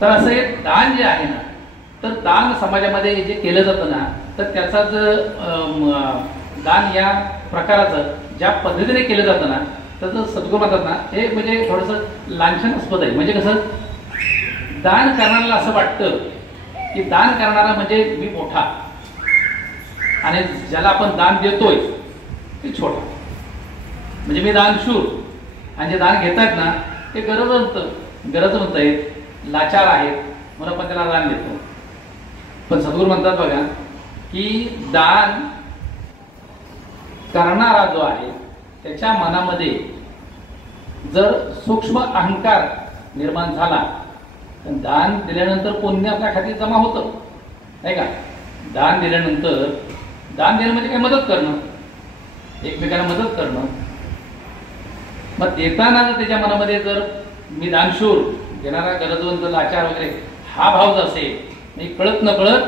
तर असं हे दान जे आहे ना, तर दान समाजामध्ये जे केलं जातं ना, तर त्याचा दान या प्रकाराचं ज्या पद्धतीने केलं जातं ना, त्याचं सद्गुरू म्हणतात ना, हे म्हणजे थोडंसं लांछनास्पद आहे. म्हणजे कसं, दान करणाऱ्याला असं वाटतं की दान करणारा म्हणजे मी मोठा आणि ज्याला आपण दान देतोय ते छोटा, म्हणजे मी दानशूर, आणि जे दान घेतात ना ते गरजवंत आहेत, लाचार आहेत, म्हणून आपण त्याला दान देतो. पण सद्गुरू म्हणतात बघा की दान करणारा जो आहे त्याच्या मनामध्ये जर सूक्ष्म अहंकार निर्माण झाला, तर दान दिल्यानंतर पुण्य आपल्या खात्यात जमा होतं, नाही का. दान दिल्यानंतर, दान देणं म्हणजे काय, मदत करणं, एकमेकांना मदत करणं. मग देताना जर त्याच्या मनामध्ये जर मी दानशूर, देणारा गरजवंत, लाचार वगैरे हा भाव जर असेल, म्हणजे कळत न कळत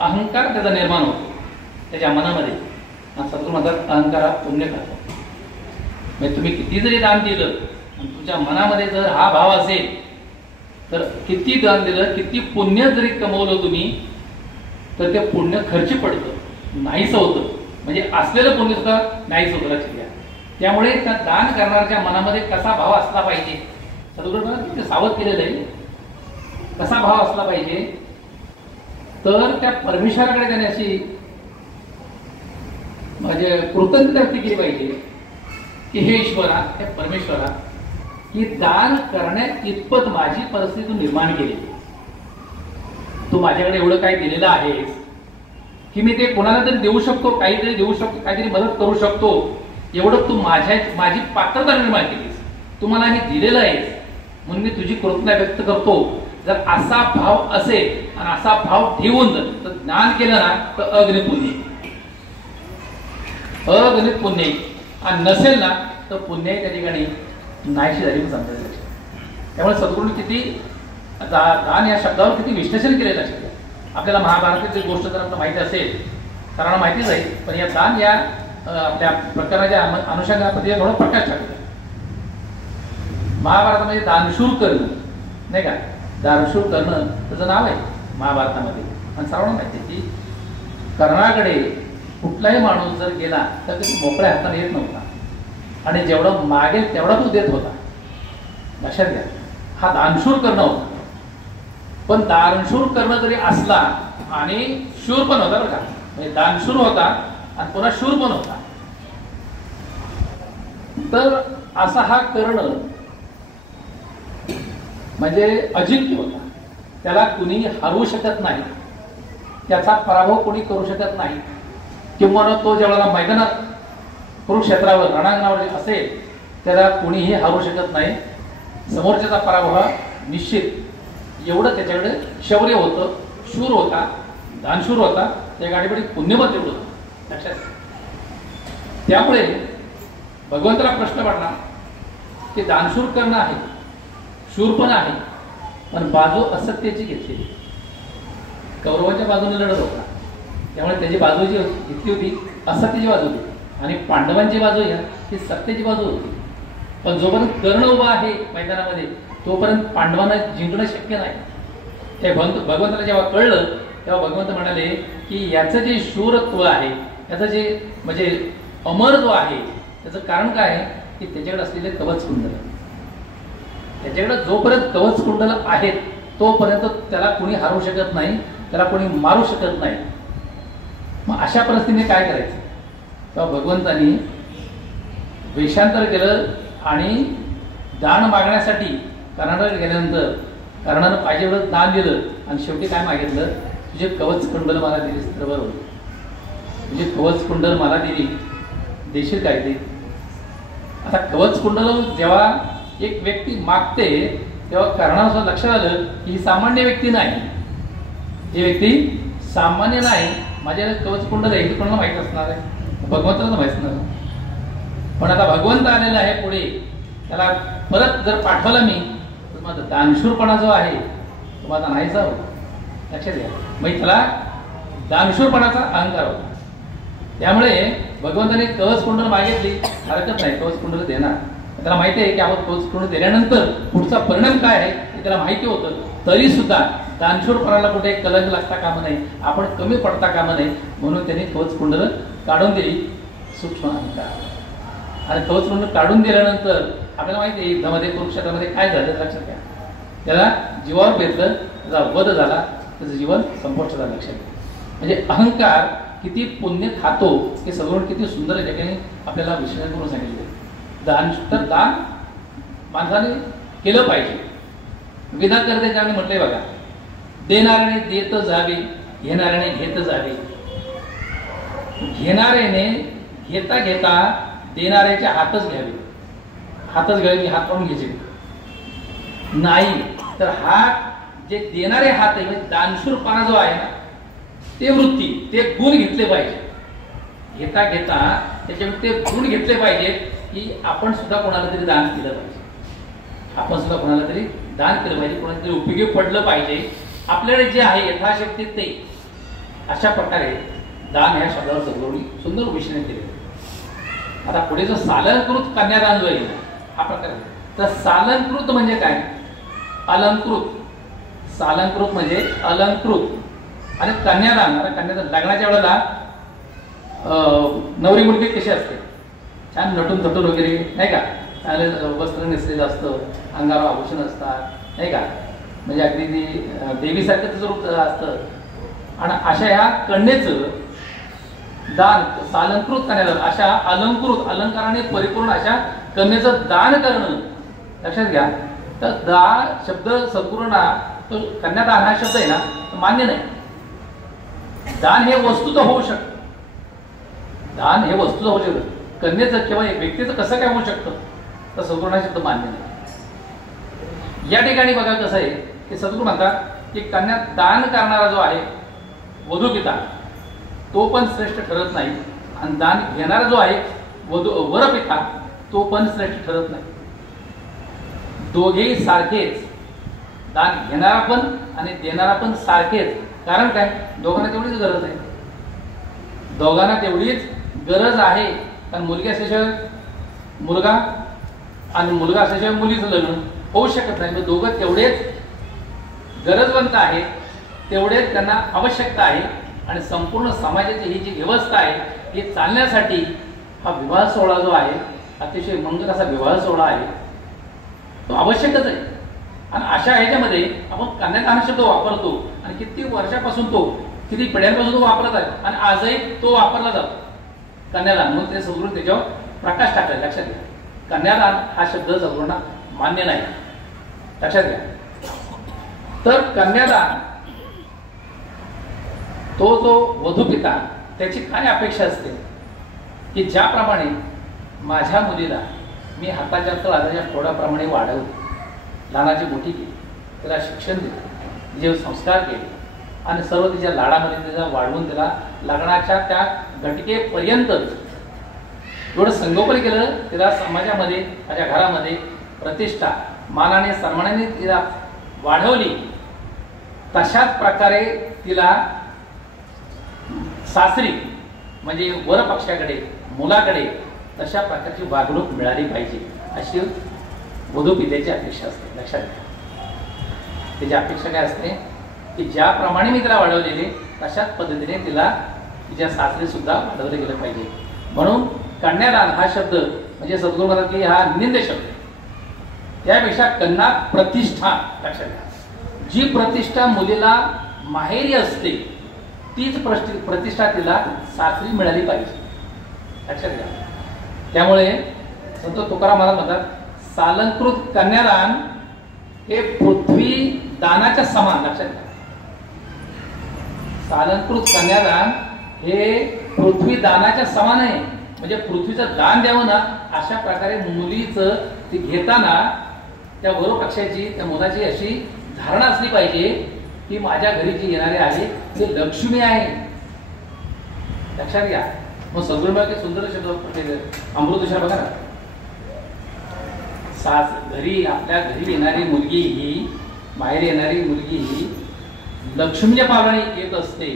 अहंकार त्याचा निर्माण होतो त्याच्या मनामध्ये. सद्गुरू म्हणतात अहंकार हा पुण्य करतो. म्हणजे तुम्ही किती जरी दान दिलं आणि तुमच्या मनामध्ये जर हा भाव असेल, तर किती दान दिलं, किती पुण्य जरी कमवलं तुम्ही, तर ते पुण्य खर्ची पडतं, नाहीसं होतं. म्हणजे असलेलं पुण्य सुद्धा नाहीच होतं, लक्षात घ्या. त्यामुळे त्या दान करणाऱ्याच्या मनामध्ये कसा भाव असला पाहिजे, सद्गुरू सावध केलेलं आहे. कसा भाव असला पाहिजे, तर त्या परमेश्वराकडे त्याने अशी म्हणजे कृतज्ञता व्यक्त केली पाहिजे की हे ईश्वरा, हे परमेश्वरा, की दान करण्यात इतपत माझी परिस्थिती तू निर्माण केली. तू माझ्याकडे एवढं काही दिलेलं आहेस की मी ते कोणाला तरी देऊ शकतो, काहीतरी देऊ शकतो, काहीतरी मदत करू शकतो, एवढं तू माझी पात्रता निर्माण केलीस. तू मला हे दिलेलं आहेस म्हणून मी तुझी कृतज्ञता व्यक्त करतो. जर असा भाव असेल आणि असा भाव ठेवून जर दान केलं ना, तर अगणित पुण्य, अगणित पुण्य. आणि नसेल ना तर पुण्य त्या ठिकाणी नाहीशी झाली म्हणून समजायचं. त्यामुळे सद्गुरूंनी किती दान या शब्दावर किती विश्लेषण केलेलं असेल. आपल्याला महाभारताची गोष्ट जर आपल्याला माहिती असेल, कारण माहितीच आहे, पण या दान या आपल्या प्रकाराच्या अनुषंगामध्ये थोडं प्रकाश टाकलं. महाभारतामध्ये दानशूर करणं, नाही का, दानशूर करणं त्याचं नाव आहे महाभारतामध्ये. आणि सर्वांना माहिती आहे की कर्णाकडे कुठलाही माणूस जर गेला तर कधी मोकळ्या हाताने येत नव्हता, आणि जेवढं मागेल तेवढा तो देत होता. लक्षात घ्या, हा दानशूर करणं होता. पण दानशूर करणं जरी असला आणि शूर पण होता बरं का, म्हणजे दानशूर होता आणि पुन्हा शूर पण होता. तर असा हा करणं म्हणजे अजिंक्य होता. त्याला कुणी हरवू शकत नाही, त्याचा पराभव कोणी करू शकत नाही. किंवा तो जेव्हा मैदानात कुरुक्षेत्रावर रणांगणावर असेल त्याला कोणीही हरवू शकत नाही. समोरच्याचा पराभव हा निश्चित. एवढं त्याच्याकडे शौर्य होतं, शूर होता, दानशूर होता, त्या गाडीकडे पुण्यमत एवढं होतं. लक्षात. त्यामुळे भगवंताला प्रश्न पडला की दानशूर करणं आहे, शूर पण आहे, पण बाजू असत्याची घेतली. कौरवांच्या बाजूने लढत होता, त्यामुळे त्याची बाजू जी घेतली होती असत्याची बाजू होती, आणि पांडवांची बाजू ही सत्याची बाजू होती. पण जोपर्यंत कर्ण उभा आहे मैदानामध्ये तोपर्यंत पांडवांना जिंकणं शक्य नाही. हे भगवंताला जेव्हा कळलं तेव्हा भगवंत म्हणाले की याचं जे शूरत्व आहे, याचं जे म्हणजे अमर जो आहे, त्याचं कारण काय आहे की त्याच्याकडे असलेले कवच कुंडल. त्याच्याकडे जोपर्यंत कवच कुंडल आहेत तोपर्यंत त्याला कोणी हरवू शकत नाही, त्याला कोणी मारू शकत नाही. मग अशा परिस्थितीने काय करायचं, तेव्हा भगवंतांनी वेषांतर केलं आणि दान मागण्यासाठी कर्णाकडे गेल्यानंतर कर्णानं पाहिजे एवढं दान दिलं आणि शेवटी काय मागितलं, तुझे कवच कुंडल मला दिलीस तर बरोबर, तुझे कवच कुंडल मला दिली, देशील काय ते. आता कवच कुंडल जेव्हा एक व्यक्ती मागते तेव्हा कर्णाला लक्षात आलं की ही सामान्य व्यक्ती नाही, ही व्यक्ती सामान्य नाही, माझ्या कवच कुंडल आहे, कोणाला माहित असणार आहे, भगवंताला माहित असणार. पण आता भगवंत आलेला आहे पुढे, त्याला परत जर पाठवलं मी तर माझा दानशूरपणा जो आहे तो माझा नाही जाऊ. लक्षात घ्या, मग त्याला दानशूरपणाचा अहंकार होता. त्यामुळे भगवंताने कवच कुंडल मागितली, हरकत नाही, कवच कुंडल देणार. त्याला माहिती आहे की आपण कवच कुंडल दिल्यानंतर पुढचा परिणाम काय आहे हे त्याला माहिती होतं. तरी सुद्धा दानशूरपणाला कुठे कलंक लागता कामा नये, आपण कमी पडता कामा नये म्हणून त्यांनी कवच कुंडल काढून दिली. सूक्ष्म अहंकार आणि कवच कुंडल काढून दिल्यानंतर आपल्याला माहिती आहे युद्धामध्ये कुरुक्षेत्रामध्ये काय झालं लक्षात घ्या. त्याला जीवावर घेतलं, त्याचा वध झाला, त्याचं जीवन संपुष्ट झालं. लक्षात घ्या. म्हणजे अहंकार किती पुण्य खातो हे सगळं किती सुंदर या ठिकाणी आपल्याला विश्लेषण करून सांगितले. दान तर दान माणसाने केलं पाहिजे. विधान करते ज्याने म्हटलंय बघा, देणाऱ्याने देत जावे, घेणाऱ्याने घेत जावे. घेणाऱ्याने घेता घेता देणाऱ्याचे हातच घ्यावे. हातच घ्यावे की हात काढून घ्यायचे नाही, तर हात जे देणारे हात आहे म्हणजे दानशूरपणा जो आहे ना, ते वृत्ती ते गुण घेतले पाहिजे. घेता घेता त्याच्यामुळे ते गुण घेतले पाहिजेत की आपण सुद्धा कोणाला तरी दान केलं पाहिजे. आपण सुद्धा कोणाला तरी दान केलं पाहिजे, कोणाला तरी उपयोगी पडलं पाहिजे. आपल्याकडे जे आहे यथाशक्ती ते अशा प्रकारे दान ह्या शब्दावर सगळी सुंदर विषय केले. आता पुढे जो सालंकृत कन्यादान जो आहे हा प्रकार आहे. तर सालंकृत म्हणजे काय? अलंकृत. सालंकृत म्हणजे अलंकृत आणि कन्यादान. आता कन्यादान लग्नाच्या वेळेला नवरी मुलगी कशी असते, छान नटून थटून वगैरे नाही का, चांगले वस्त्र नेसलेलं असतं, अंगावर आभूषण असतात नाही का, म्हणजे अगदी ती देवीसारखं तिचं रूप असतं. आणि अशा ह्या कन्येचं दान सालंकृत कन्यादान, अशा अलंकृत अलंकाराने परिपूर्ण अशा कन्येचं दान करणं. लक्षात घ्या. तर दा शब्द सद्गुरूंना तो कन्यादान हा शब्द आहे ना तो मान्य नाही. दान हे वस्तूचं होऊ शकतं. दान हे वस्तूचं होऊ शकतं. कन्येचं किंवा व्यक्तीचं कसं काय होऊ शकतं तर सद्गुरूंना शब्द मान्य नाही. या ठिकाणी बघा कसं आहे की सद्गुरू म्हणतात की कन्या दान करणारा जो आहे वधूपिता तो पण श्रेष्ठ ठरत नाही, आणि दान घेणारा जो आहे वरपिता तो पण श्रेष्ठ ठरत नाही. दोघेही सारखेच, दान घेणारा पण आणि देणारा पण सारखेच. कारण काय? दोघांना तेवढीच गरज आहे. दोघांना तेवढीच गरज आहे. कारण मुलगी असल्याशिवाय मुलगा आणि मुलगा असल्याशिवाय मुलीचं लग्न होऊ शकत नाही. दोघं तेवढेच गरजवंत आहेत, तेवढेच त्यांना आवश्यकता आहे. आणि संपूर्ण समाजाची ही जी व्यवस्था आहे ही चालण्यासाठी हा विवाह सोहळा जो आहे अतिशय मंगल असा विवाह सोहळा आहे, तो आवश्यकच आहे. आणि अशा ह्याच्यामध्ये आपण कन्यादान शब्द वापरतो आणि किती वर्षापासून तो, किती पिढ्यांपासून तो वापरत आहे आणि आजही तो वापरला जातो कन्यादान. म्हणून ते सद्गुरू त्याच्यावर प्रकाश टाकले. लक्षात घ्या. कन्यादान हा शब्द सद्गुरूंना मान्य नाही. लक्षात घ्या. तर कन्यादान तो जो वधूपिता त्याची काय अपेक्षा असते की ज्याप्रमाणे माझ्या मुलीला मी हाताच्या तळहाताच्या फोडाप्रमाणे वाढवले, लहानाची मोठी केली, त्याला शिक्षण दिलं, तिचे संस्कार केले आणि सर्व तिच्या लाडामध्ये त्याला वाढवून त्याला लग्नाच्या त्या घटिकेपर्यंत एवढं संगोपन केलं, तिला समाजामध्ये माझ्या घरामध्ये प्रतिष्ठा मानाने सन्मानाने तिला वाढवली. तशाच प्रकारे तिला सासरी म्हणजे वर पक्षाकडे मुलाकडे तशा प्रकारची वागणूक मिळाली पाहिजे अशी वधूपितेची अपेक्षा असते. लक्षात घ्या. त्याची अपेक्षा काय असते की ज्याप्रमाणे मी तिला वाढवलेले तशाच पद्धतीने तिला तिच्या सासरी सुद्धा वाढवले गेलं पाहिजे. म्हणून कन्यादान हा शब्द म्हणजे सद्गुरू म्हणतात की हा निंद शब्द, त्यापेक्षा कन्या प्रतिष्ठा. लक्षात घ्या. जी प्रतिष्ठा मुलीला माहेरी असते तीच प्रतिष्ठा तिला सासरी मिळाली पाहिजे. लक्षात घ्या. त्यामुळे संत तुकाराम महाराज म्हणतात सालंकृत कन्यादान हे पृथ्वी दानाच्या समान. लक्षात घ्या. सालंकृत कन्यादान हे पृथ्वी दानाच्या समान आहे. म्हणजे पृथ्वीचं दान द्यावं ना अशा प्रकारे मुलीचं ती घेताना त्या वरपक्षाची त्या मुलाची अशी धारणा असली पाहिजे की माझ्या घरी जी येणारे आहे ते लक्ष्मी आहे. लक्षात घ्या. मग सद्गुरू सुंदर शब्द अमृतशा बघा ना, घरी आपल्या घरी येणारी मुलगी ही बाहेर येणारी मुलगी ही लक्ष्मीच्या पावलाने येत असते,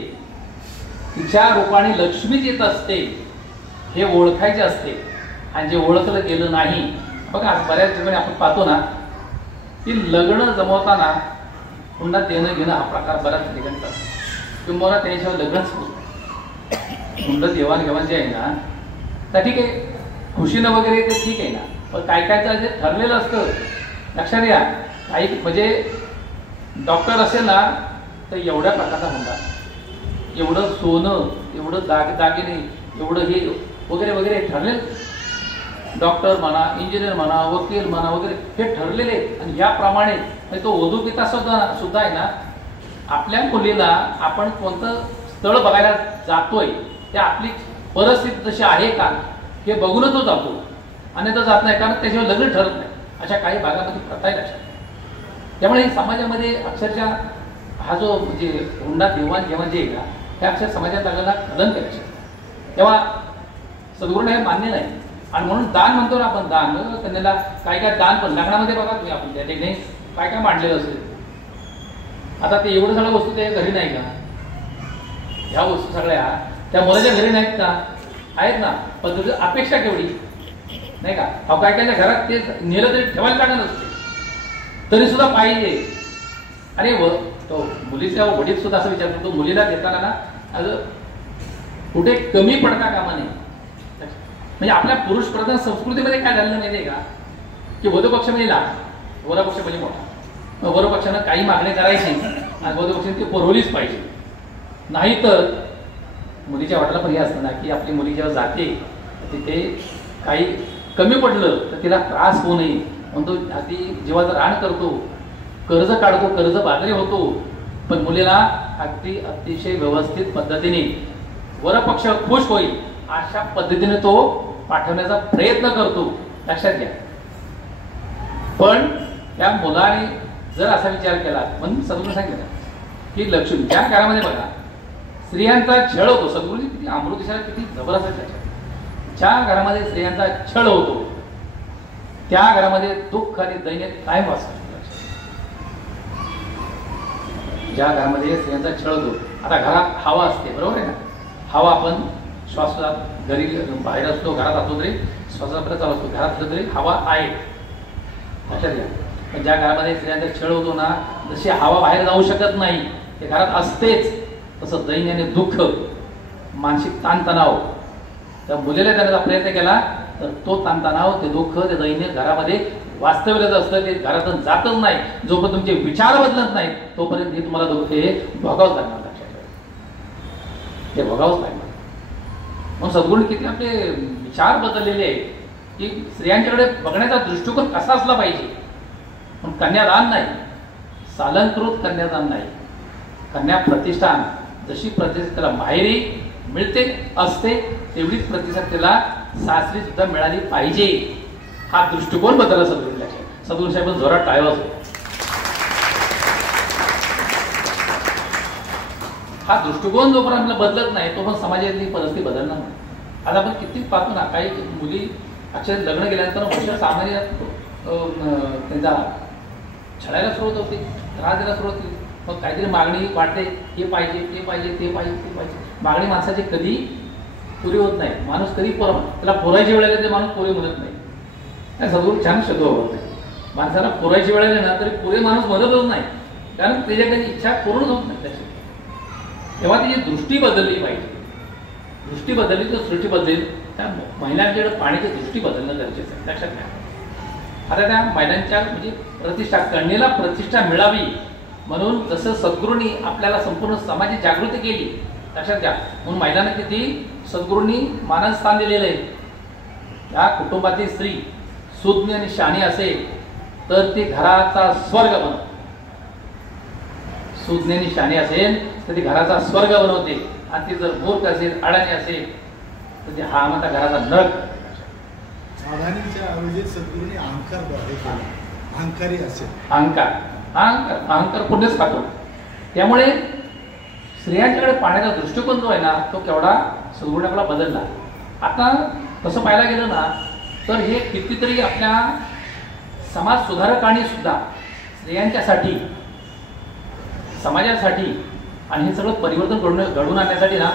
तिच्या रूपाने लक्ष्मीच येत असते हे ओळखायचे असते. आणि जे ओळखलं गेलं नाही, बघा बऱ्याच ठिकाणी आपण पाहतो ना की लग्न जमवताना हुंडा देणं घेणं हा प्रकार बऱ्याच ठिकाणी करतात, किंवा त्याशिवाय लग्नच होत. हुंडा देवाणघेवाण जे आहे ना तर ठीक आहे, खुशीनं वगैरे ते ठीक आहे ना, पण काय कायचं जे ठरलेलं असतं. लक्षात घ्या, काही म्हणजे डॉक्टर असेल ना तर एवढ्या प्रकारचा हुंडा, एवढं सोनं, एवढं दागिने, एवढं हे वगैरे वगैरे ठरलेलं. डॉक्टर म्हणा, इंजिनियर म्हणा, वकील म्हणा वगैरे हे ठरलेले. आणि याप्रमाणे तो वधूपिता सुद्धा आहे ना, आपल्या मुलीला आपण कोणतं स्थळ बघायला जातोय ते आपली परिस्थिती तशी आहे का हे बघूनच तो जातो, आणि तो जात नाही कारण त्याच्यावर लग्न ठरत नाही. अशा काही भागामध्ये प्रथा आहे लक्षात. त्यामुळे समाजामध्ये अक्षरशः हा जो म्हणजे हुंडा देवाणघेवाण जे आहे का हे अक्षर समाजात लागलेला कलंक आहे लक्षात. तेव्हा सद्गुरूंना हे मान्य नाही, आणि म्हणून दान म्हणतो ना आपण, दान कन्याला काय काय दान पण लग्नामध्ये बघा तुम्ही आपण त्या ठिकाणी काय काय मांडलेलं असेल. आता ते एवढं सगळ्या वस्तू त्या घरी नाही का, ह्या वस्तू सगळ्या त्या मुलाच्या घरी नाहीत का, आहेत ना, पण तुझी अपेक्षा केवढी नाही का. काय काय घरात ते नेलं तरी ठेवायला जागा नसते, तरी सुद्धा पाहिजे. अरे तो मुलीचा वडील सुद्धा असं विचार करतो मुलीला देताना ना कुठे कमी पडता कामा नये. म्हणजे आपल्या पुरुष प्रधान संस्कृतीमध्ये काय झालेलं माहितीये का, की वधूपक्ष म्हणजे लहान, वरपक्ष म्हणजे मोठा. वरपक्षानं काही मागणी करायची आणि वधूपक्षाने ती पुरवलीच पाहिजे. नाहीतर मुलीच्या वाटाला पण हे असतं ना की आपली मुली जेव्हा जाते तिथे काही कमी पडलं तर तिला त्रास होऊ नये म्हणून तो ती जेव्हा रान करतो, कर्ज काढतो, कर्ज बाजारी होतो, पण मुलीला अगदी अतिशय व्यवस्थित पद्धतीने वरपक्ष खुश होईल अशा पद्धतीने तो पाठवण्याचा प्रयत्न करतो. लक्षात घ्या. पण त्या मुलाने जर असा विचार केला, म्हणून सद्गुरू सांगितलं की लक्ष्मी ज्या घरामध्ये बघा स्त्रियांचा छळ होतो, सद्गुरूजी किती अमृतशाला किती जबरदस्त आहे त्याच्यात. ज्या घरामध्ये स्त्रियांचा छळ होतो त्या घरामध्ये दुःख आणि दैन्य कायम वाचतो. ज्या घरामध्ये स्त्रियांचा छळ होतो, आता घरात हवा असते, बरोबर आहे ना, हवा आपण श्वासात घरी बाहेर असतो, घरात असतो तरी श्वासापर्यंत चालू असतो, घरात असलो तरी हवा आहे. लक्षात घ्या. पण ज्या घरामध्ये स्त्रियांचा छळ होतो ना, जशी हवा बाहेर जाऊ शकत नाही ते घरात असतेच, तसं दैन्य आणि दुःख, मानसिक ताणतणाव. त्या मुलीला त्याचा प्रयत्न केला तर तो ताणतणाव, ते दुःख, ते दैन्य घरामध्ये वास्तव्यात असतं, ते घरातून जातच नाही. जोपर्यंत तुमचे विचार बदलत नाही तोपर्यंत हे तुम्हाला दुःख हे भोगावंच लागणार. लक्षात ठेवा, ते भोगावंच लागणार. म्हणून सद्गुरू किती आपले विचार बदललेले आहेत की स्त्रियांच्याकडे बघण्याचा दृष्टिकोन कसा असला पाहिजे. पण कन्यादान नाही, सालंकृत कन्यादान नाही, कन्या प्रतिष्ठान. जशी प्रतिष्ठा त्याला माहेरी मिळते असते तेवढीच प्रतिष्ठा त्याला सासरी सुद्धा मिळाली पाहिजे. हा दृष्टिकोन बदलला सद्गुरू. लक्षात, सद्गुरू साहेब जोरात टाळावाच. हा दृष्टिकोन जोपर्यंत आपल्याला बदलत नाही तो पण समाजातली परिस्थिती बदलणार नाही. आता आपण किती पाहतो ना, काही मुली अक्षर लग्न केल्यानंतर वर्ष सामान्य त्यांचा छळायला सुरुवात होते, त्रास द्यायला सुरुवात होते. मग काहीतरी मागणी वाटते, हे पाहिजे, ते पाहिजे, ते पाहिजे, ते पाहिजे. मागणी माणसाची कधी पुरी होत नाही. माणूस कधी त्याला पुरायची वेळ आली तर माणूस पुरे म्हणत नाही. सद्गुरू छान शब्द होत नाही. माणसाला पुरायची वेळ आली ना तरी पुरे माणूस म्हणतच नाही, कारण त्याच्याकडे इच्छा पूर्ण होत नाही त्याची. तेव्हा त्याची दृष्टी बदलली पाहिजे. दृष्टी बदलली तर सृष्टी बदलेल. त्या महिलांच्याकडे पाण्याची दृष्टी बदलणं गरजेचं आहे. लक्षात घ्या. आता त्या महिलांच्या म्हणजे प्रतिष्ठा, कन्येला प्रतिष्ठा मिळावी म्हणून जसं सद्गुरूंनी आपल्याला संपूर्ण समाजाची जागृती केली. लक्षात घ्या. म्हणून महिलांना किती सद्गुरूंनी मानाचं स्थान दिलेलं आहे. या कुटुंबातील स्त्री सुज्ञ आणि शहाणी असेल तर ती घराचा स्वर्ग बनवते. सुज्ञ आणि शहाणी असेल तर ती घराचा स्वर्ग बनवते, आणि ती जर मूर्ख असेल, अडाणी असेल तर ती हा म्हणता घराचा नरक. अडाणीच्या ऐवजी सद्गुरूंनी अहंकार बरे केला. अहंकारी असेल, अहंकार अहंकार अहंकार पुण्यच खातो. त्यामुळे स्त्रियांच्याकडे पाहण्याचा दृष्टिकोन जो आहे ना तो केवढा सद्गुरूंनी आपला बदलला. आता तसं पाहायला गेलं ना तर हे कितीतरी आपल्या समाज सुधारकांनी सुद्धा स्त्रियांच्यासाठी, समाजासाठी आणि हे सगळं परिवर्तन घडवून आणण्यासाठी ना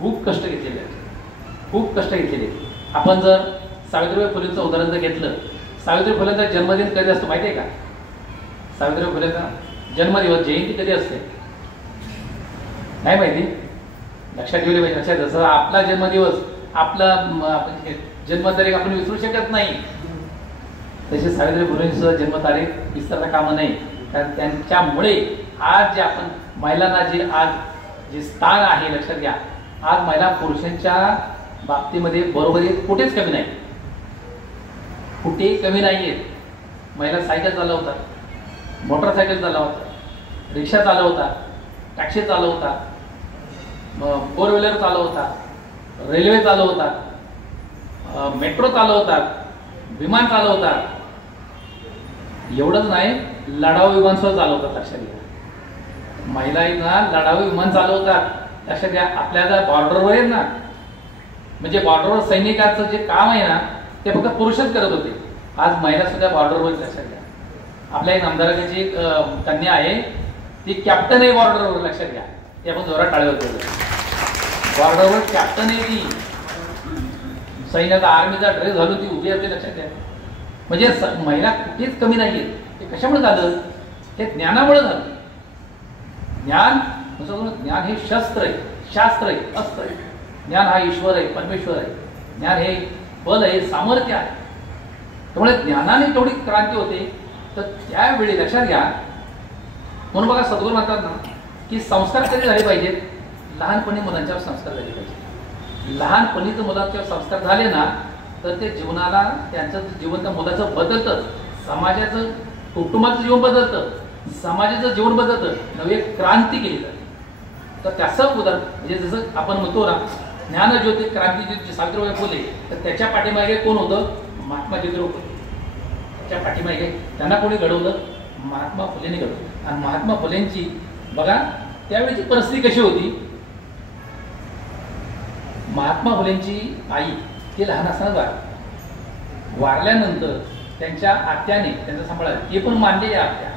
खूप कष्ट घेतलेले आहेत. खूप कष्ट घेतलेले. आपण जर सावित्रीबाई फुलेंचं उदाहरण जर घेतलं, सावित्री फुलेंचा जन्मदिन कधी असतो माहिती आहे का? सावित्रीबाई फुलेंचा जन्मदिवस जयंती कधी असते नाही माहिती, लक्षात ठेवले पाहिजे. लक्षात जसं आपला जन्मदिवस आपला जन्मतारीख आपण विसरू शकत नाही, तसे सावित्री फुलेंचं जन्मतारीख विसरता कामा नाही. कारण त्यांच्यामुळे आज जे आपण महिलांना जे आज जे स्थान आहे, लक्षात घ्या, आज महिला पुरुषांच्या बाबतीमध्ये बरोबरी कुठेच कमी नाही, कुठे कमी नाही आहेत. महिला सायकल चालवतात, मोटरसायकल चालवतात, रिक्षा चालवतात, टॅक्सी चालवतात, फोर व्हीलर चालवतात, रेल्वे चालवतात, मेट्रो चालवतात, विमान चालवतात. एवढंच नाही, लढाऊ विमान सुद्धा चालवतात. लक्षात घ्या, महिलांना लढाऊ विमान चालवतात. लक्षात घ्या, आपल्या बॉर्डरवर आहेत ना, म्हणजे बॉर्डरवर सैनिकांचं जे काम आहे ना ते फक्त पुरुषच करत होते, आज महिला सुद्धा बॉर्डरवर. लक्षात घ्या, आपल्या एक आमदाराची एक कन्या आहे, ती कॅप्टन आहे बॉर्डरवर. लक्षात घ्या, ते आपण जोरात टाळ्या होतो. बॉर्डरवर कॅप्टन आहे ती, सैन्याचा आर्मीचा ड्रेस घालून ती उभी असते. लक्षात घ्या, म्हणजे महिला कुठेच कमी नाहीये. ते कशामुळे झालं? हे ज्ञानामुळे झालं. ज्ञान ज्ञान हे शस्त्र आहे, शास्त्र आहे, अस्त्र आहे. ज्ञान हा ईश्वर आहे, परमेश्वर आहे. ज्ञान हे बल आहे, सामर्थ्य आहे. त्यामुळे ज्ञानाने तेवढी क्रांती होते. तर त्यावेळी लक्षात घ्या, म्हणून बघा सद्गुरू म्हणतात ना की संस्कार कधी झाले पाहिजेत, लहानपणी मुलांच्यावर संस्कार झाले पाहिजे. लहानपणी जर मुलांच्यावर संस्कार झाले ना तर ते जीवनाला, त्यांचं जीवन त्या मुलाचं बदलतं, समाजाचं, कुटुंबाचं जीवन बदलतं, समाजाचं जीवन बदलतं, नवी क्रांती केली जाते. तर त्याचं उदाहरण म्हणजे जसं आपण म्हणतो ना, ज्ञानज्योती क्रांतीज्योती सावित्रीबाई फुले, तर त्याच्या पाठीमागे कोण होतं? महात्मा ज्योतिराव फुले. त्याच्या पाठीमागे त्यांना कोणी घडवलं? महात्मा फुलेंनी घडवलं. आणि महात्मा फुलेंची बघा त्यावेळीची परिस्थिती कशी होती. महात्मा फुलेंची आई ती लहान असताना वारल्यानंतर त्यांच्या आत्याने त्यांचा सांभाळ, ती पण मानलेली आत्या,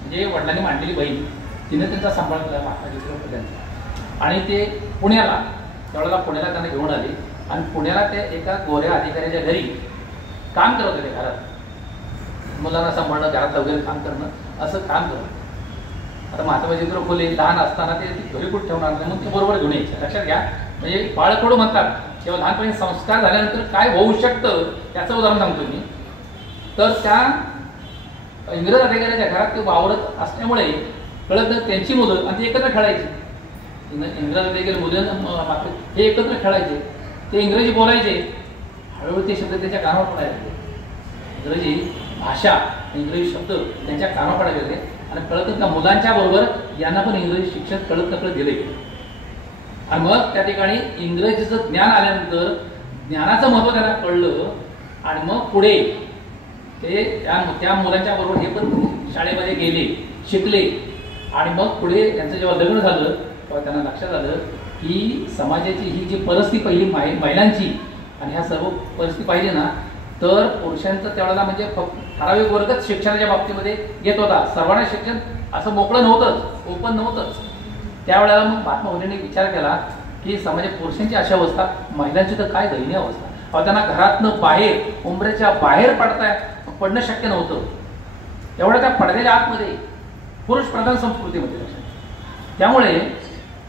म्हणजे वडिलांनी मांडलेली बहीण, तिने त्यांचा सांभाळ केला महात्मा ज्योतिराव फुल्यांचा. आणि ते पुण्याला, त्यावेळेला पुण्याला त्यांना घेऊन आले आणि पुण्याला ते एका गोऱ्या अधिकाऱ्याच्या घरी काम करत होते. घरात मुलांना सांभाळणं, घरात वगैरे काम करणं, असं काम करत. आता महात्मा ज्योतिराव फुले लहान असताना ते घरी कुठे ठेवणार नाही, मग ते बरोबर घेऊन यायचे. लक्षात घ्या, म्हणजे बाळकडू म्हणतात तेव्हा लहानपणी संस्कार झाल्यानंतर काय होऊ शकतं त्याचं उदाहरण सांगतो मी. तर त्या इंग्रज अधिकाऱ्याच्या घरात ते वावरत असल्यामुळे कळत त्यांची मुलं आणि ते एकत्र खेळायची. इंग्रज अधिकारी मुलं हे एकत्र खेळायचे, ते इंग्रजी बोलायचे. हळूहळू ते शब्द त्यांच्या कानावर पडायचे, इंग्रजी भाषा, इंग्रजी शब्द त्यांच्या कानावर पडायला गेले. आणि कळत का मुलांच्या बरोबर यांना पण इंग्रजी शिक्षण कळत नकळत दिले. आणि मग त्या ठिकाणी इंग्रजीचं ज्ञान आल्यानंतर ज्ञानाचं महत्व त्यांना कळलं. आणि मग पुढे ते त्या मुलांच्या बरोबर हे पण शाळेमध्ये गेले, शिकले. आणि मग पुढे त्यांचं जेव्हा लग्न झालं तेव्हा त्यांना लक्षात आलं की समाजाची ही जी परिस्थिती पहिली महिलांची, आणि ह्या सर्व परिस्थिती पाहिजे ना तर पुरुषांचं त्यावेळेला म्हणजे ठराविक वर्गच शिक्षणाच्या बाबतीमध्ये घेत होता. सर्वांना शिक्षण असं मोकळं नव्हतंच, ओपन नव्हतंच. त्यावेळेला मग महात्मा फुलेंनी विचार केला की समाजात पुरुषांची अशी अवस्था, महिलांची तर काय दयनीय अवस्था. त्यांना घरातनं बाहेर, उंबऱ्याच्या बाहेर पडणं शक्य नव्हतं. एवढं त्या पडद्याच्या आतमध्ये पुरुष प्रधान संस्कृतीमध्ये. त्यामुळे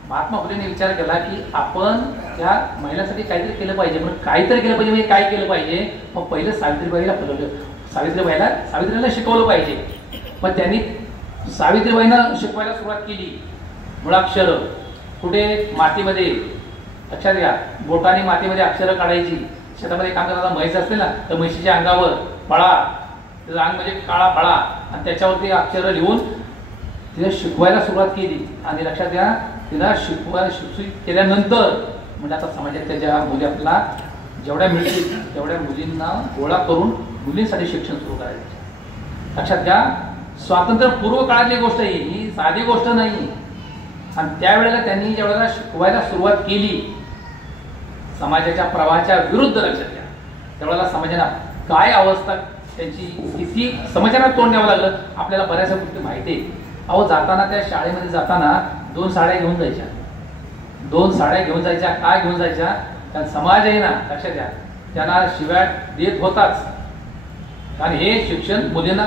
महात्मा फुलेंनी विचार केला की आपण त्या महिलांसाठी काहीतरी केलं पाहिजे. पण काहीतरी केलं पाहिजे म्हणजे काय केलं पाहिजे? मग पहिलं सावित्रीबाईला फुलवलं, सावित्रीबाईला शिकवलं पाहिजे. मग त्यांनी सावित्रीबाईंना शिकवायला सुरुवात केली. मुळाक्षर कुठे? मातीमध्ये. लक्षात घ्या, बोटाने मातीमध्ये अक्षरं काढायची. शेतामध्ये काम करताना म्हैस असते ना, तर म्हैशीच्या अंगावर पळा, त्याचं अंग म्हणजे काळा पळा, आणि त्याच्यावरती अक्षरं लिहून तिला शिकवायला सुरुवात केली. आणि लक्षात घ्या, तिला शिक्षित केल्यानंतर म्हणजे आता समाजातल्या ज्या मुली आपल्याला जेवढ्या मिळतील तेवढ्या मुलींना गोळा करून मुलींसाठी शिक्षण सुरू करायचं. लक्षात घ्या, स्वातंत्र्यपूर्व काळातली गोष्ट ही साधी गोष्ट नाही. आणि त्यावेळेला त्यांनी ज्या वेळेला शिकवायला सुरुवात केली समाजाच्या प्रवाहाच्या विरुद्ध, लक्षात घ्या त्यावेळेला समाजाला काय अवस्था त्यांची, किती समाजाला तोंड द्यावं लागलं आपल्याला बऱ्याचशा गोष्टी माहिती आहे. अहो, जाताना त्या शाळेमध्ये जाताना 2 साड्या घेऊन जायच्या, 2 साड्या घेऊन जायच्या. काय घेऊन जायच्या? कारण समाज आहे ना, लक्षात घ्या, त्यांना शिव्या देत होताच. आणि हे शिक्षण मुलींना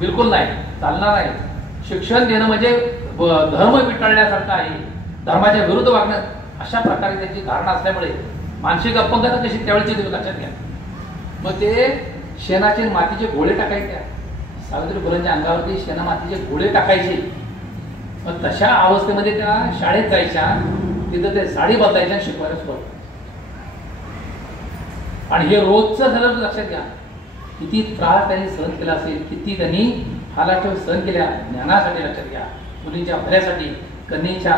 बिलकुल नाही, चालणार नाही. शिक्षण देणं म्हणजे धर्म विटाळण्यासारखं आहे, धर्माच्या विरुद्ध वागणं, अशा प्रकारे त्यांची धारणा असल्यामुळे मानसिक अपंगता कशी त्यावेळेची लक्षात घ्या. मग ते शेणाचे मातीचे गोळे टाकायचे, सावित्री फुलेंच्या अंगावरती शेणा मातीचे गोळे टाकायचे. मग तशा अवस्थेमध्ये त्या शाळेत जायच्या, तिथं ते साडी बदलायच्या, शिकवायला सुरुवात. आणि हे रोजचं झालं. लक्षात घ्या किती त्रास त्यांनी सहन केला असेल, किती त्यांनी हालाट सहन केल्या ज्ञानासाठी. लक्षात घ्या मुलींच्या भल्यासाठी, कन्येच्या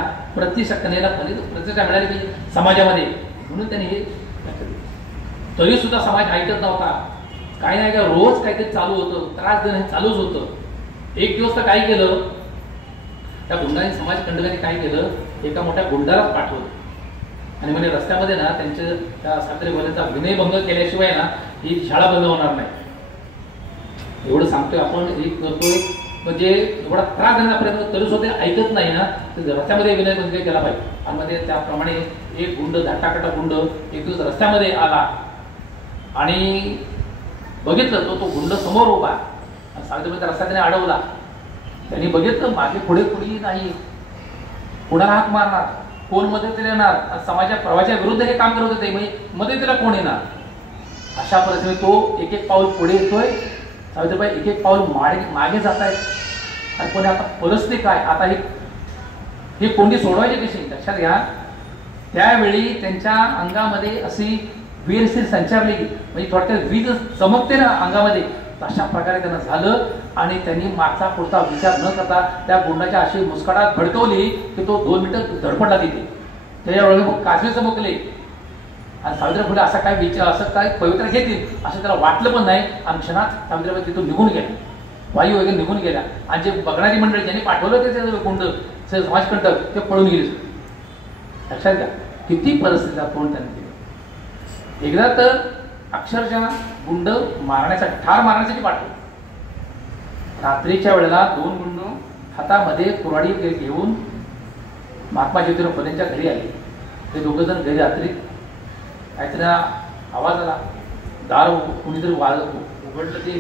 कन्येला प्रतिष्ठा मिळाली पाहिजे समाजामध्ये, म्हणून त्यांनी हे तरी सुद्धा समाज ऐकत नव्हता. काही नाही का रोज काहीतरी चालू होतं, त्रास देणं हे चालूच होतं. एक दिवस तर काय केलं, त्या गुंडांनी समाज कंडकांनी काय केलं, एका मोठ्या गुंडालाच पाठवलं आणि म्हणजे रस्त्यामध्ये ना त्यांच्या त्या सावित्री फुलेंचा विनयभंग केल्याशिवाय ना ही शाळा बंद होणार नाही. एवढं सांगतोय आपण, हे करतोय म्हणजे एवढा त्रास देण्याचा प्रयत्न तरी सुद्धा ऐकत नाही ना, तर रस्त्यामध्ये विनयभंग केला पाहिजे. आणि मध्ये त्याप्रमाणे एक गुंड, धाटाकाटा गुंड एक दिवस रस्त्यामध्ये आला आणि बघितलं तो गुंड समोर उभा, सावित्रीबाईंचा रस्ता त्याने अडवला. त्यांनी बघितलं मागे पुढे कुणी नाही, कोणाला हाक मारणार, कोण मदतीला येणार, समाजाच्या प्रवाहाच्या विरुद्ध हे काम करत होते, म्हणजे मदतीला कोण येणार. अशा परिस्थितीत तो एक एक पाऊल पुढे येतोय, सावित्रीबाई एक एक पाऊल मागे जात आहेत. आणि कोणी आता परिस्थिती काय, आता ही कोंडी सोडवायची कशी. लक्षात घ्या त्यावेळी त्यांच्या अंगामध्ये अशी वीरशी संचारली, म्हणजे थोडक्यात वीज चमकते ना अंगामध्ये, तशा प्रकारे त्यांना झालं. आणि त्यांनी मागचा पुढचा विचार न करता त्या गुंडाच्या अशी मुस्काटात भडकवली की तो 2 मिनिटं धडपडला तिथे. त्याच्यावेळी मग काजवे चमकले आणि सावित्रीबाई फुले असा काय विचार, असं काय पवित्र घेतील असं त्याला वाटलं पण नाही. आणि क्षणात सावित्रीबाई तिथून निघून गेल्या, वायू वगैरे निघून गेल्या. आणि जे बघणारी मंडळी ज्यांनी पाठवलं ते गुंड समाजकंटक ते पळून गेले. लक्षात घ्या किती परिस्थितीला तोंड त्यांनी केलं. एकदा तर अक्षरशः गुंड मारण्यासाठी, ठार मारण्यासाठी पाठवलं. रात्रीच्या वेळेला 2 गुंड हातामध्ये कुऱ्हाडी घेऊन महात्मा ज्योतिराव फुलेंच्या घरी आले. ते 2 जण घरी रात्री काहीतरी आवाज आला, दार कुणीतरी उघडलं, ते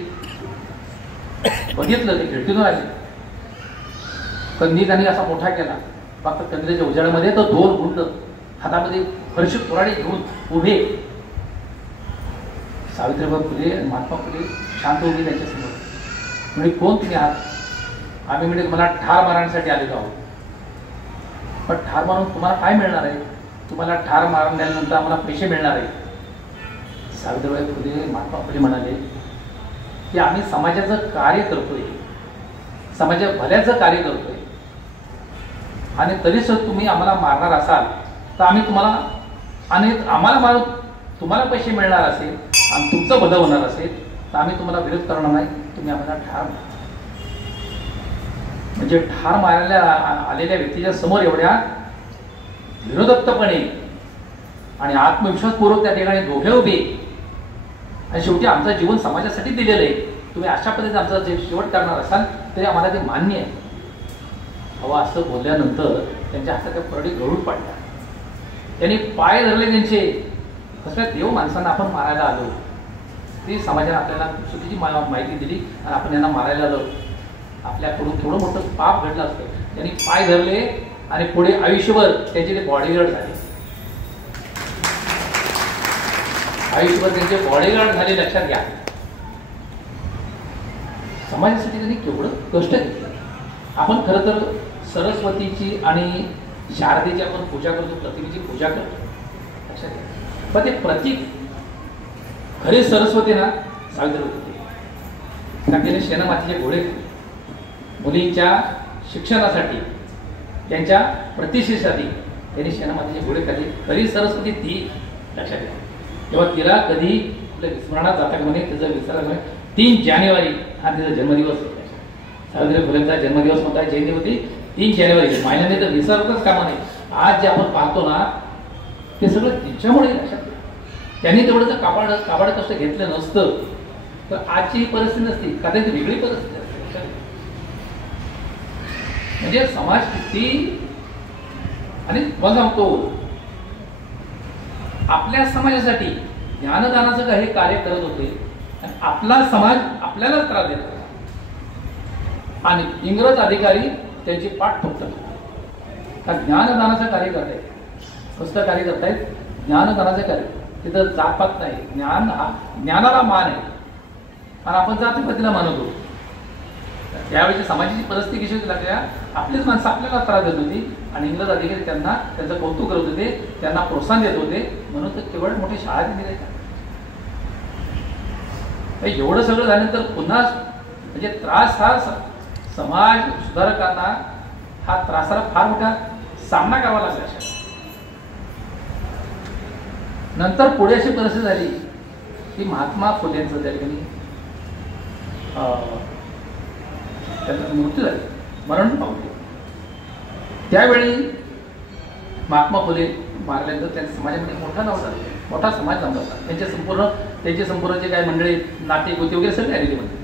बघितलं, ते खिडकीतून आले. कंदी त्यांनी असा मोठा केला, फक्त कंदीच्या उजाड्यामध्ये तो 2 गुंड हातामध्ये फरशी कुऱ्हाडी घेऊन उभे. सावित्रीबाई फुले आणि महात्मा फुले शांत उभी त्यांच्यासमोर. म्हणजे कोण तुम्ही आहात. आम्ही म्हणजे तुम्हाला ठार मारण्यासाठी आलेलो आहोत. पण ठार मारून तुम्हाला काय मिळणार आहे, तुम्हाला ठार मारल्यानंतर आम्हाला पैसे मिळणार आहे. सावित्रीबाई फुले महात्मा फुले म्हणाले की आम्ही समाजाचं कार्य करतोय, समाजाच्या भल्याचं कार्य करतोय, आणि तरी सुद्धा तुम्ही आम्हाला मारणार असाल तर आम्ही तुम्हाला, आणि आम्हाला मारून तुम्हाला पैसे मिळणार असेल आणि तुमचं भलं होणार असेल तर आम्ही तुम्हाला विरोध करणार नाही, तुम्ही आम्हाला ठार मारा. म्हणजे ठार मारायला आलेल्या व्यक्तीच्या समोर एवढ्या विरोधकपणे आणि आत्मविश्वासपूर्वक त्या ठिकाणी दोघे उभे. आणि शेवटी आमचं जीवन समाजासाठी दिलेलं आहे, तुम्ही अशा पद्धतीने आमचा जे शेवट करणार असाल तरी आम्हाला ते मान्य आहे. हवा असं बोलल्यानंतर त्यांच्या हातात त्या कुऱ्हाडी गळून पडल्या. त्यांनी पाय धरले त्यांचे. कसल्या देव माणसांना आपण मारायला आलो, ती समाजाने आपल्याला चुकीची माहिती दिली आणि आपण यांना मारायला आलो, आपल्याकडून थोडं मोठं पाप घडलं असतं. त्यांनी पाय धरले आणि पुढे आयुष्यभर त्यांचे ते बॉडीगार्ड झाले. आयुष्यभर त्यांचे बॉडीगार्ड झाले. लक्षात घ्या समाजासाठी त्यांनी केवढं कष्ट घेतलं. आपण खरं तर सरस्वतीची आणि शारदेची आपण पूजा करतो, प्रतिमेची पूजा करतो. लक्षात घ्या पण ते प्रतीक खरे सरस्वती ना सावित्रीबाई होते. त्याने शेणामातीचे घोडे मुलींच्या शिक्षणासाठी, त्यांच्या प्रतिष्ठेसाठी त्यांनी शेणामातीचे घोडे खाल्ले. खरी सरस्वती ती. लक्षात घ्या तेव्हा तिला कधी आपल्या विस्मरणात जाता म्हणे, तिचा विसरा म्हणे. 3 जानेवारी हा तिचा जन्मदिवस होता. सावित्रीबाई फुलेंचा जन्मदिवस म्हणता जयंती होती 3 जानेवारी. महिन्याने तर विसरतच कामा नाही. आज जे आपण पाहतो ना ते सगळं तिच्यामुळे. लक्षात घ्या त्यांनी तेवढं जर काबाड कष्ट घेतलं नसतं तर आजची ही परिस्थिती नसती, कदाचित वेगळी परिस्थिती असते. म्हणजे समाज किती. आणि मग सांगतो आपल्या समाजासाठी ज्ञानदानाचं काही कार्य करत होते आणि आपला समाज आपल्याला त्रास देत होता. आणि इंग्रज अधिकारी त्यांची पाठ ठोकतात. का ज्ञानदानाचं कार्य करतायत. कसलं कार्य करतायत? ज्ञानदानाचं कार्य. तिथं जातपात नाही. ज्ञानाला मान आहे आणि आपण जातीपातीला मानतो. त्यावेळी समाजाची परिस्थिती कशी होती लागल्या, आपलीच माणसं आपल्याला त्रास देत होती आणि इंग्रज अधिकारी त्यांना त्यांचं कौतुक करत होते, त्यांना प्रोत्साहन देत होते. म्हणून तर केवळ मोठी शाळा त्यांनी द्यायच्या. एवढं सगळं झाल्यानंतर पुन्हा म्हणजे त्रास हा समाज सुधारकांना हा त्रासाला फार मोठा सामना करावा लागला. नंतर पुढे अशी परिस्थिती झाली की महात्मा फुलेंचं त्या ठिकाणी त्यांना मृत्यू झाली, मरण पावले. त्यावेळी महात्मा फुले मारल्यानंतर त्यांच्या समाजामध्ये मोठा नाव झाला, मोठा समाज जमला. त्यांचे संपूर्ण जे काही मंडळी नाते गोते वगैरे सगळे आलेले म्हणते.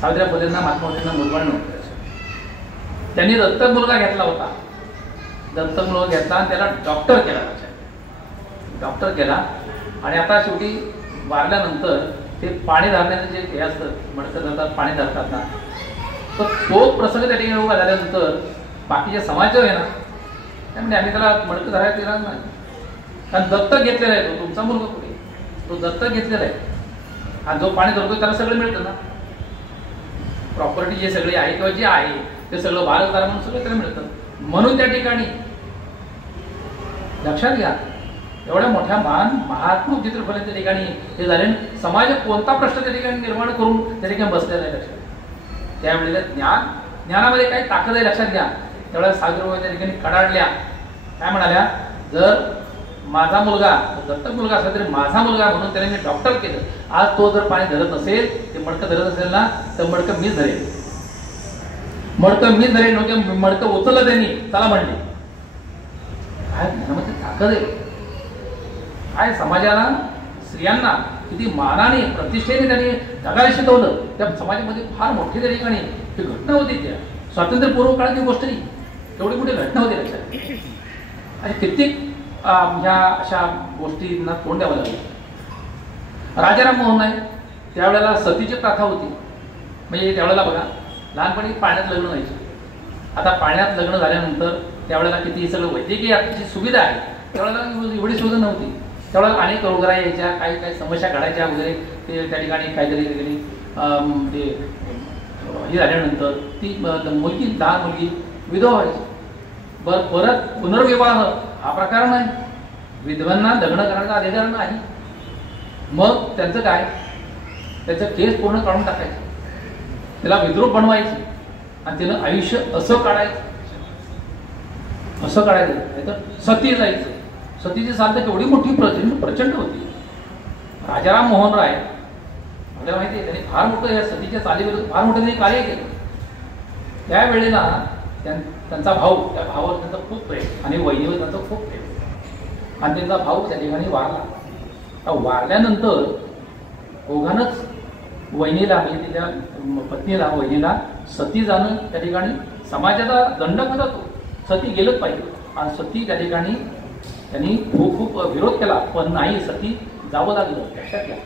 सावित्रीबाई फुलेंना महात्मा फुलेंना मुलगा नव्हता. त्यांनी दत्तक मुलगा घेतला होता. दत्तक मुलगा घेतला आणि त्याला डॉक्टर केला. डॉक्टर केला आणि आता शेवटी वारल्यानंतर ते पाणी धरण्याचं जे हे असतं, मडकं धरतात, पाणी धरतात ना, तर तो प्रसंग त्या ठिकाणी उभा झाल्यानंतर बाकीचे समाज आहे ना, त्यामुळे आम्ही त्याला मडकं धरायला दिला नाही. कारण दत्तक घेतलेला आहे तो, तुमचा मुलगा कुठे, तो दत्तक घेतलेला आहे आणि जो पाणी धरतो त्याला सगळं मिळतं ना. प्रॉपर्टी जे सगळे आहे किंवा जे आहे ते सगळं भारतदार म्हणून सगळं त्याला मिळतं. म्हणून त्या ठिकाणी लक्षात घ्या, एवढ्या मोठ्या महात्मा ज्योतिराव फुलेंच्या ठिकाणी हे झाले. समाज कोणता प्रश्न त्या ठिकाणी निर्माण करून त्या ठिकाणी बसलेला आहे. लक्षात त्यावेळेला ज्ञानामध्ये काही ताकद आहे. लक्षात घ्या, त्यावेळेला सावित्रीबाई त्या ठिकाणी कडाडल्या. काय म्हणाल्या, जर माझा मुलगा दत्तक मुलगा असला तरी माझा मुलगा म्हणून त्याने मी डॉक्टर केलं. आज तो जर पाणी धरत असेल, ते मडकं धरत असेल ना, तर मडकं मीच धरेल. मडकं मीच धरेल. मडकं उचललं त्यांनी, चला म्हणले. काय ज्ञानामध्ये ताकद आहे. काय समाजाला, स्त्रियांना किती मानाने प्रतिष्ठेने त्यांनी जगायला शिकवलं. त्या समाजामध्ये फार मोठी त्या ठिकाणी ती घटना होती. त्या स्वातंत्र्यपूर्व काळाची गोष्ट नाही, एवढी मोठी घटना होती. लक्षात आणि कित्येक ह्या अशा गोष्टींना तोंड द्यावं लागलं. राजाराम मोहन आहे त्यावेळेला सतीची प्रथा होती. म्हणजे त्यावेळेला बघा, लहानपणी पाण्यात लग्न व्हायचे. आता पाण्यात लग्न झाल्यानंतर त्यावेळेला किती सगळं वैद्यकीय आताची सुविधा आहे, त्यावेळेला एवढी सुविधा नव्हती. त्यावेळेला अनेक रोगरा यायच्या, काही काही समस्या घडायच्या वगैरे. ते त्या ठिकाणी काहीतरी ते हे झाल्यानंतर ती मुलगी, लहान मुलगी विधवा व्हायची. परत पुनर्विवाह हा प्रकार नाही. विधवांना लग्न करण्याचा अधिकार नाही. मग त्यांचं काय, त्याचं केस पूर्ण काढून टाकायचं, त्याला विद्रूप बनवायची आणि तिनं आयुष्य असं काढायचं. नाही तर सती जायचं. सतीची चाल तर केवढी मोठी प्रचंड होती. राजाराम मोहन राय आपल्याला माहिती आहे, त्यांनी फार मोठं या सतीच्या चालीविरुद्ध फार मोठं त्यांनी कार्य केलं. त्यावेळेला त्यांचा भाऊ, त्या भावावर त्यांचं खूप प्रेम आणि वहिनीवर त्यांचं खूप प्रेम. आणि त्यांचा भाऊ त्या ठिकाणी वारला. वारल्यानंतर ओघानच वहिनीला, म्हणजे तिच्या पत्नीला, वहिनीला सती जाणं त्या ठिकाणी समाजाचा दंडक होता. तो सती गेलंच पाहिजे आणि सती त्या ठिकाणी त्यांनी खूप विरोध केला, पण नाही, सती जावं लागलं. लक्षात घ्या.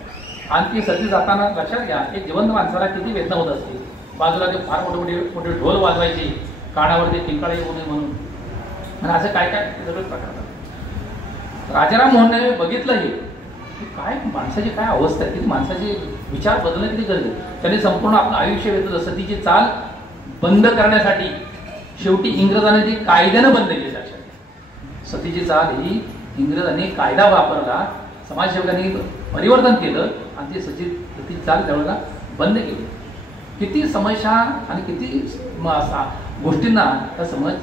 आणि ती सती जाताना लक्षात घ्या, एक जिवंत माणसाला किती वेदना होत असते. बाजूला ते फार मोठे ढोल वाजवायचे, कानावरती किंकाळे येऊ नये म्हणून, आणि असं काय काय सगळं प्रकार. राजाराम मोहनने बघितलं हे की काय माणसाची काय अवस्था आहे, की माणसाचे विचार बदलणं किती गरजेचं. त्यांनी संपूर्ण आपलं आयुष्य घेतलं सतीची चाल बंद करण्यासाठी. शेवटी इंग्रजांनी ती कायद्यानं बंद केली. सतीची चाल ही इंग्रजांनी कायदा वापरला, समाजसेवकांनी परिवर्तन केलं आणि ती सतीची चाल त्यावेळेला बंद केली. किती समस्या आणि किती गोष्टींना त्या समाज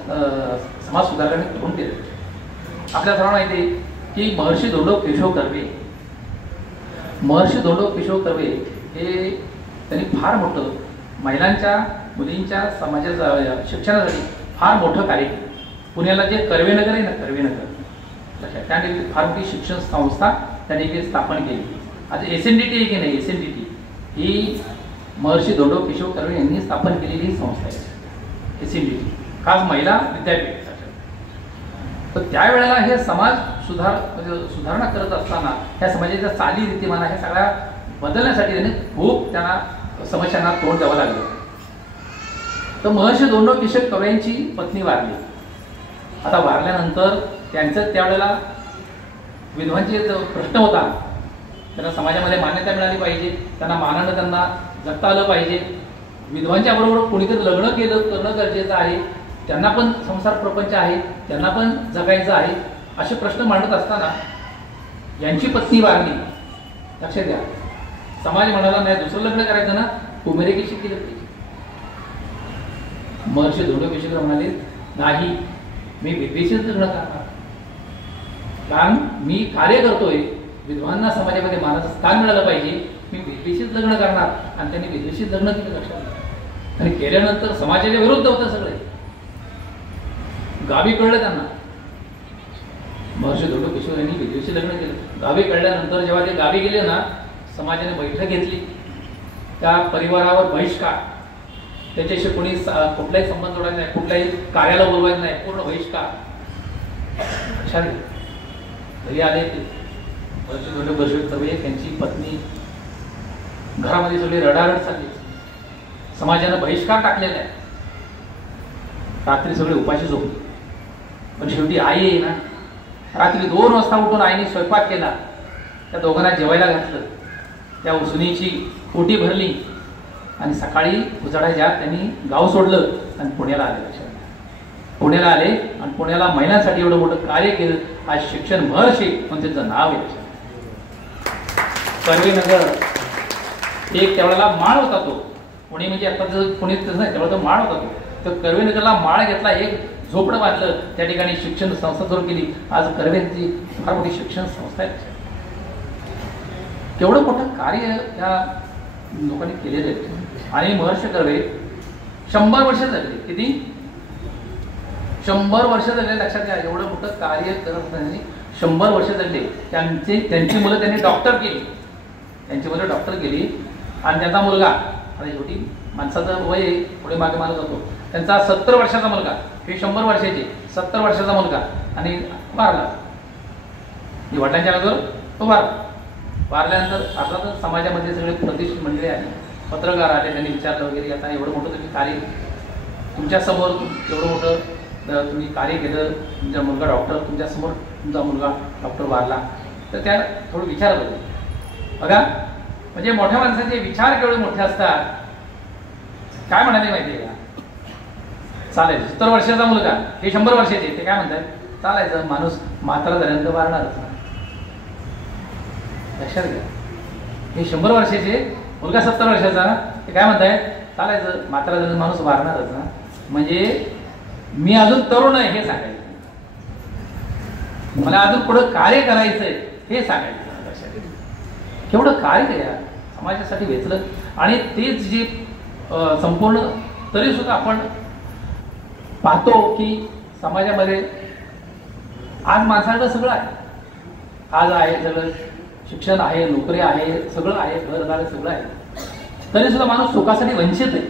सुधारकांनी तोंड दिलं. आपल्या सर्वांना माहिती आहे की महर्षी धोंडो केशव कर्वे हे त्यांनी फार मोठं महिलांच्या, मुलींच्या समाजाच्या शिक्षणासाठी फार मोठं कार्य केलं. पुण्याला जे कर्वेनगर आहे ना, कर्वेनगर, त्या ठिकाणी फार मोठी शिक्षण संस्था त्या ठिकाणी स्थापन केली. आता SNDT आहे की नाही, SNDT ही महर्षी धोंडो केशव कर्वे यांनी स्थापन केलेली संस्था आहे. SNDT खास महिला विद्यापीठ. तर त्यावेळेला हे समाज सुधारणा करत असताना ह्या समाजाच्या चाली रीतीमाना ह्या सगळ्या बदलण्यासाठी त्यांनी खूप त्यांना समस्यांना तोंड द्यावं लागलं. तर महर्षी दोंडो किशोर कवयांची पत्नी वारली. आता वारल्यानंतर त्यांचं त्यावेळेला विधवांचे जो प्रश्न होता, त्यांना समाजामध्ये मान्यता मिळाली पाहिजे, त्यांना मानानं त्यांना जगता आलं पाहिजे, विधवांच्या बरोबर कोणीतरी लग्न करणं गरजेचं आहे, त्यांना पण संसार प्रपंच आहे, त्यांना पण जगायचं आहे, असे प्रश्न मांडत असताना यांची पत्नी वारली. लक्षात घ्या, समाज म्हणाला नाही दुसरं लग्न करायचं ना, कुमेरिकेशी केलं पाहिजे. महर्षी दोंडो किशोर म्हणाले नाही, मी विधवेशीच लग्न करणार, कारण मी कार्य करतोय, विधवांना समाजामध्ये मानाचं स्थान मिळालं पाहिजे, मी विधवेशीच लग्न करणार. आणि त्यांनी विधवेशीच लग्न केलं. लक्षात, आणि केल्यानंतर समाजाच्या विरुद्ध होतं सगळे. गावी कळलं त्यांना, महर्षी दोंडो किशोर यांनी विधवेशी लग्न केलं. गावी कळल्यानंतर जेव्हा ते गावी गेले ना, समाजाने बैठक घेतली, त्या परिवारावर बहिष्कार, त्याच्याशी कोणी कुठलाही संबंध जोडायचा नाही, कुठल्याही कार्याला बोलवायचं नाही, पूर्ण बहिष्कार. घरी आले महर्षी दोंडो किशोर कवये, त्यांची पत्नी, घरामध्ये सगळी रडारड चालली, समाजानं बहिष्कार टाकलेला आहे. रात्री सगळे उपाशी झोपले, पण शेवटी आई आहे ना, रात्री 2 वाजता उठून आईने स्वयंपाक केला, त्या दोघांना जेवायला घातलं, त्या सुनीची पोटी भरली, आणि सकाळी उजाडायच्या त्यांनी गाव सोडलं आणि पुण्याला आले. लक्षात, पुण्याला आले आणि पुण्याला महिलांसाठी एवढं मोठं कार्य केलं. आज शिक्षण महर्षी पण त्यांचं नाव आहे. कर्वेनगर एक त्यावेळेला माळ होता, तो पुणे म्हणजे आता जर पुण्यात नाही, त्यावेळेला तो माळ होता. तो तर कर्वेनगरला माळ घेतला, एक झोपडं बांधलं, त्या ठिकाणी शिक्षण संस्था सुरू केली. आज कर्वेची फार मोठी शिक्षण संस्था आहे. केवढं मोठं कार्य या लोकांनी केलेलं आहे. आणि महर्षी कर्वे 100 वर्ष झाले. किती? 100 वर्ष झाले. लक्षात घ्या, एवढं मोठं कार्य करत नाही. 100 वर्ष झाले. त्यांची मुलं त्यांनी डॉक्टर केली, त्यांची मुलं डॉक्टर केली. आणि त्यांचा मुलगा, आता शेवटी माणसाचं वय पुढे मागे मानत होतो, त्यांचा 70 वर्षाचा मुलगा, हे 100 वर्षाचे, 70 वर्षाचा मुलगा, आणि वारला. वडिलांच्या अगोदर तो वारला. वारल्यानंतर अर्थातच समाजामध्ये सगळे प्रतिष्ठित मंडळी आले, पत्रकार आले, त्यांनी विचारलं वगैरे, आता एवढं मोठं तुम्ही कार्य, तुमच्यासमोर एवढं मोठं तुम्ही कार्य केलं, तुमचा मुलगा डॉक्टर, तुमच्यासमोर तुमचा मुलगा डॉक्टर वारला, तर त्या थोडं विचारत होते. बघा, म्हणजे मोठ्या माणसाचे विचार केवढे मोठे असतात. काय म्हणाले माहिती आहे का? चालेल, 70 वर्षाचा मुलगा, हे 100 वर्षाचे, ते काय म्हणतात, चालायचं, माणूस म्हातारा झाल्यानंतर वारणारच. लक्षात घ्या, हे 100 वर्षाचे, मुलगा 70 वर्षाचा, ते काय म्हणताय, चालायचं, म्हातारा झाल्यानंतर माणूस वारणारच ना. म्हणजे मी अजून तरुण आहे हे सांगायचं, मला अजून पुढं कार्य करायचंय हे सांगायचं. केवढं कार्य या समाजासाठी वेचलं. आणि तेच जे संपूर्ण, तरी सुद्धा आपण पाहतो की समाजामध्ये आज माणसाकडे सगळं आहे. आज आहे सगळं, शिक्षण आहे, नोकरी आहे, सगळं आहे, घरदार सगळं आहे, तरी सुद्धा माणूस सुखासाठी वंचित आहे,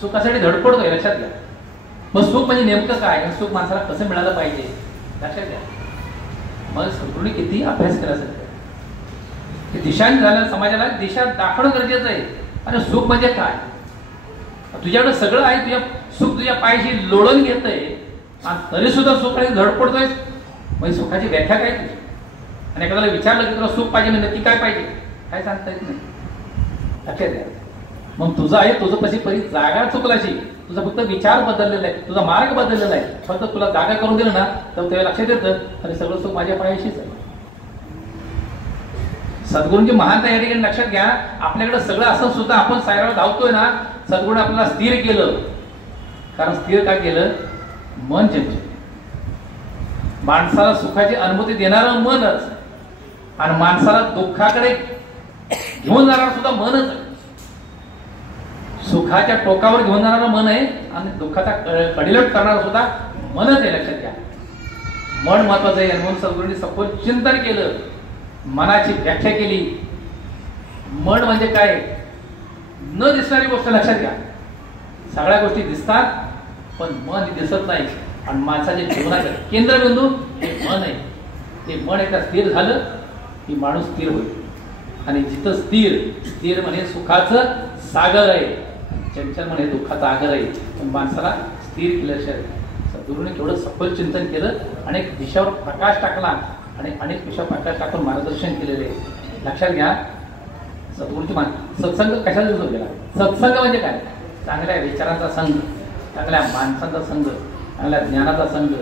सुखासाठी धडपडतोय. लक्षात घ्या. मग सुख म्हणजे नेमकं काय, सुख माणसाला कसं मिळालं पाहिजे, लक्षात घ्या. मग सगळी किती अभ्यास करायचा, दिशा झालं, समाजाला दिशा दाखवणं गरजेचं आहे. आणि सुख म्हणजे काय, तुझ्याकडे सगळं आहे, तुझ्या सुख तुझ्या पायाशी लोळून घेतंय, आणि तरी सुद्धा सुखाने धडपडतोय. म्हणजे सुखाची व्याख्या काय तुझी? आणि एखाद्याला विचारलं की तुला सुख पाहिजे म्हणजे नक्की काय पाहिजे, काय सांगता येत नाही. लक्षात द्या. मग तुझं आहे, तुझं पशी परी जागा चुकलाची, तुझा फक्त विचार बदललेला आहे, तुझा मार्ग बदललेला आहे, फक्त तुला जागा करून दिलं ना तर तेव्हा लक्षात येतं आणि सगळं सुख माझ्या पायाशीच आहे. सद्गुरूंची महानता या ठिकाणी लक्षात घ्या. आपल्याकडे सगळं असं सुद्धा आपण सायराला धावतोय ना, सद्गुरूने आपल्याला स्थिर केलं. कारण स्थिर काय केलं, मन चंचल. माणसाला सुखाची अनुभूती देणारं मनच, आणि माणसाला दुःखाकडे घेऊन जाणार सुद्धा मनच आहे. सुखाच्या टोकावर घेऊन जाणारं मन आहे, आणि दुःखाचा कडिलट करणारं सुद्धा मनच आहे. लक्षात घ्या, मन महत्वाचं आहे. म्हणून सद्गुरूंनी सखोल चिंतन केलं, मनाची व्याख्या केली. मन म्हणजे काय, न दिसणारी गोष्ट. लक्षात घ्या, सगळ्या गोष्टी दिसतात पण मन दिसत नाही. आणि माणसाच्या जीवनाचं केंद्रबिंदू हे मन आहे. ते मन एकदा स्थिर झालं की माणूस स्थिर होईल. आणि जिथं स्थिर, स्थिर म्हणे सुखाचं सागर आहे, चंचल म्हणे दुःखाचा आगर आहे. पण माणसाला स्थिर केल्याशिवाय. सद्गुरूंनी केवढं सखोल चिंतन केलं, अनेक दिशावर प्रकाश टाकला आणि अनेक विषयावर प्रकाश टाकून मार्गदर्शन केलेले. लक्षात घ्या, सद्गुरूंची सत्संग कशाला सुरू केला? सत्संग म्हणजे काय? चांगल्या विचारांचा संघ, चांगल्या माणसांचा संघ, चांगल्या ज्ञानाचा संघ,